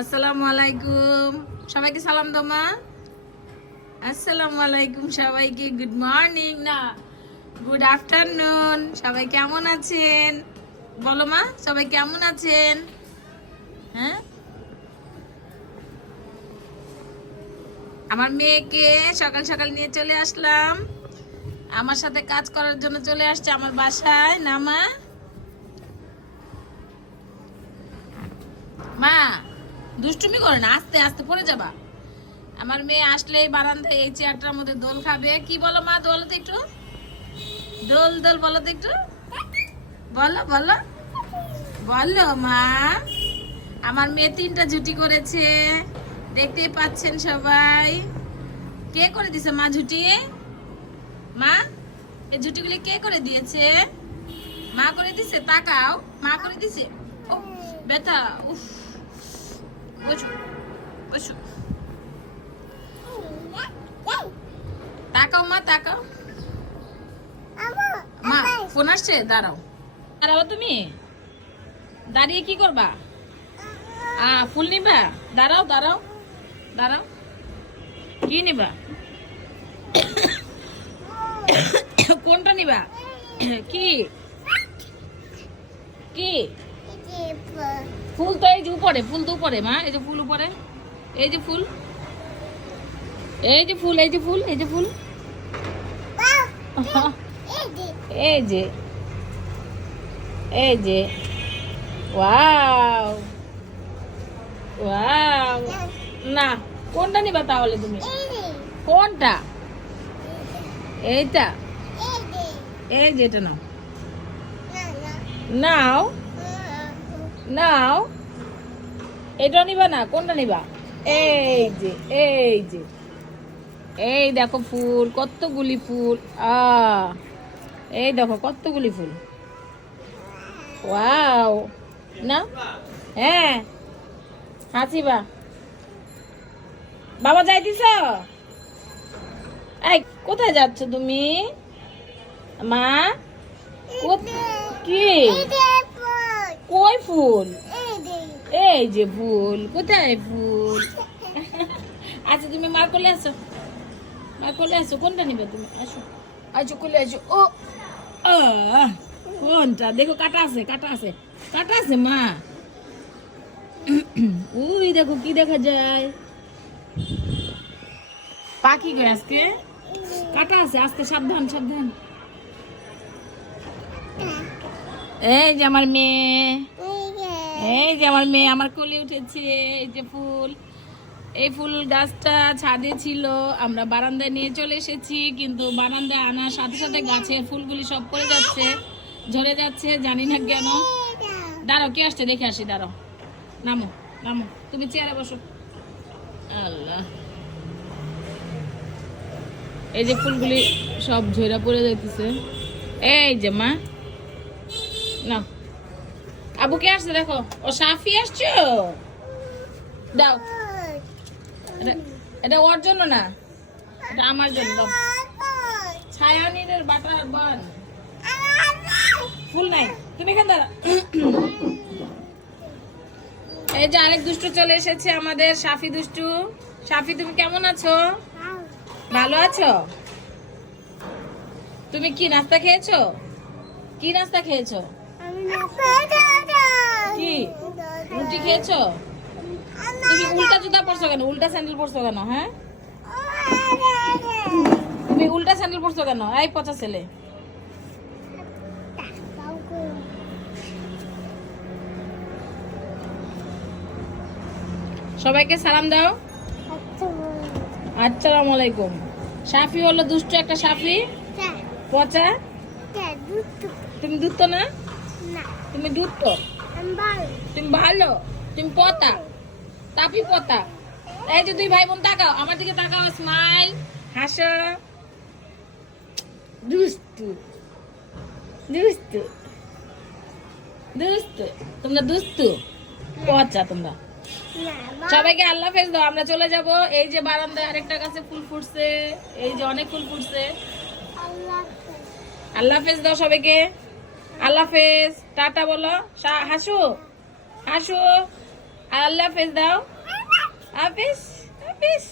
আসসালামু আলাইকুম। সবাইকে সালাম দো মা। আসসালামু আলাইকুম সবাইকে গুড মর্নিং না গুড আফটারনুন সবাই কেমন আছেন? বলো, মা, সবাই কেমন আছেন? হ্যাঁ? আমার মেয়েকে সকাল সকাল নিয়ে চলে আসলাম। আমার সাথে কাজ করার জন্য চলে আসছে আমার বাসায়। না, মা? মা দুষ্টুমি করে না, আস্তে আস্তে পড়ে যাবা। আমার মেয়ে আসলে বারান্দায় এই চেয়ারটার মধ্যে দোল খাবে। কি বলো মা, দোল তো একটু? দোল দোল বলো তো একটু। বলো বলো। বলো মা, আমার মেয়ে তিনটা জুটি করেছে। দেখতেই পাচ্ছেন সবাই। কে করে দিছে মা ঝুটি মা, এই ঝুটিগুলি কে করে দিয়েছে? মা করে দিছে, তাকাও। মা করে দিছে। ও বেটা উফ। বসো বসো তাকাও মা তাকাও মা ফোন আসছে? দাঁড়াও। দাঁড়াও তুমি? দাঁড়িয়ে কি করবা? আ ফুল নিবা? দাঁড়াও দাঁড়াও। দাঁড়াও। কি নিবা? কোনটা নিবা? কি? কি? ফুল তো এই যে উপরে, ফুল তো উপরে, মা, এই যে ফুল উপরে। এই যে ফুল। এই যে ফুল, এই যে ফুল, এই যে ফুল। এই যে। এই যে। ওয়াও। ওয়াও। না, কোনটা নিবা তাহলে তুমি? কোনটা? এইটা। এই যে এটা নাও। নাও। নাও এটা নিবা না, কোনটা নিবা? এই যে এই যে। এই দেখো ফুল, কতগুলি ফুল। আ এই দেখো কতগুলি ফুল। ওয়াও না? হ্যাঁ। হাসিবা। বাবা যাইতিস এই, কোথায় যাচ্ছ তুমি? মা? কি? কই ফুল? এই যে। ফুল কোথায় ফুল? আচ্ছা তুমি মার কোলে আসো। মার কোলে আসো কোনটা নিবে তুমি? আসো। আসো কোলে আসো ও। কোনটা? দেখো কাটা আছে কাটা আছে। কাটা আছে মা? উই দেখো কি দেখা যায়। পাখি গো আজকে? কাটা আছে আস্তে সাবধান সাবধান। এই যে আমার মেয়ে। এই যে। আমার মেয়ে আমার কোলে উঠেছে এই যে ফুল। এই ফুল গাছটা ছাদে ছিল আমরা বারান্দায় নিয়ে চলে এসেছি কিন্তু বারান্দায় আনার সাথে সাথে গাছের ফুলগুলি সব পড়ে যাচ্ছে ঝরে যাচ্ছে জানি না কেন। দাঁড়ো কি আসছে? দেখে আসি দাঁড়ো নামো নামো। তুমি চেয়ারে বসো। আল্লাহ। এই যে ফুলগুলি সব ঝরে পড়ে যাইতেছে। এই যে মা। না। আবু কে আসছে দেখো? ও সাফি আসছো? দাও। এটা- ওর জন্য না। এটা আমার জন্য, দাও। ছায়ানির বাটার বান। ফুল নাই। তুমি এখানে দাঁড়া এই যে আরেক দুষ্টু চলে এসেছে আমাদের, সাফি দুষ্টু। সাফি, তুমি কেমন আছো? ভালো আছো? তুমি কি নাস্তা খেয়েছো? কি নাস্তা খেয়েছো? কি? রুটি খেয়েছো? তুমি উল্টা জুতা পরছো কেন? উল্টা স্যান্ডেল পরছো কেন হ্যাঁ? তুমি উল্টা স্যান্ডেল পরছো কেন? এই পচা ছেলে। সবাইকে সালাম দাও। আসসালামু আলাইকুম সাফি হলো দুষ্ট একটা সাফি পচা? তুমি দুধ না? তুমি দুধ তো তুমি ভালো। তুমি পতা। তাপি পতা। এই যে দুই ভাই বোন তাকাও। আমার দিকে তাকাও স্মাইল হাসো। দুস্তু দুস্তু দুস্তু তোমরা দুস্তু পচা তোমরা। সবাইকে আল্লাহ হাফেজ দাও আমরা চলে যাব। এই যে বারান্দায় আরেকটা গাছে ফুল ফুটছে। এই যে অনেক ফুল ফুটছে। আল্লাহ হাফেজ দাও সবাইকে। আল্লাহ হাফেজ। টাটা বলো। হাসু। হাসু। আল্লাহ হাফেজ দাও। হাফিস হাফিস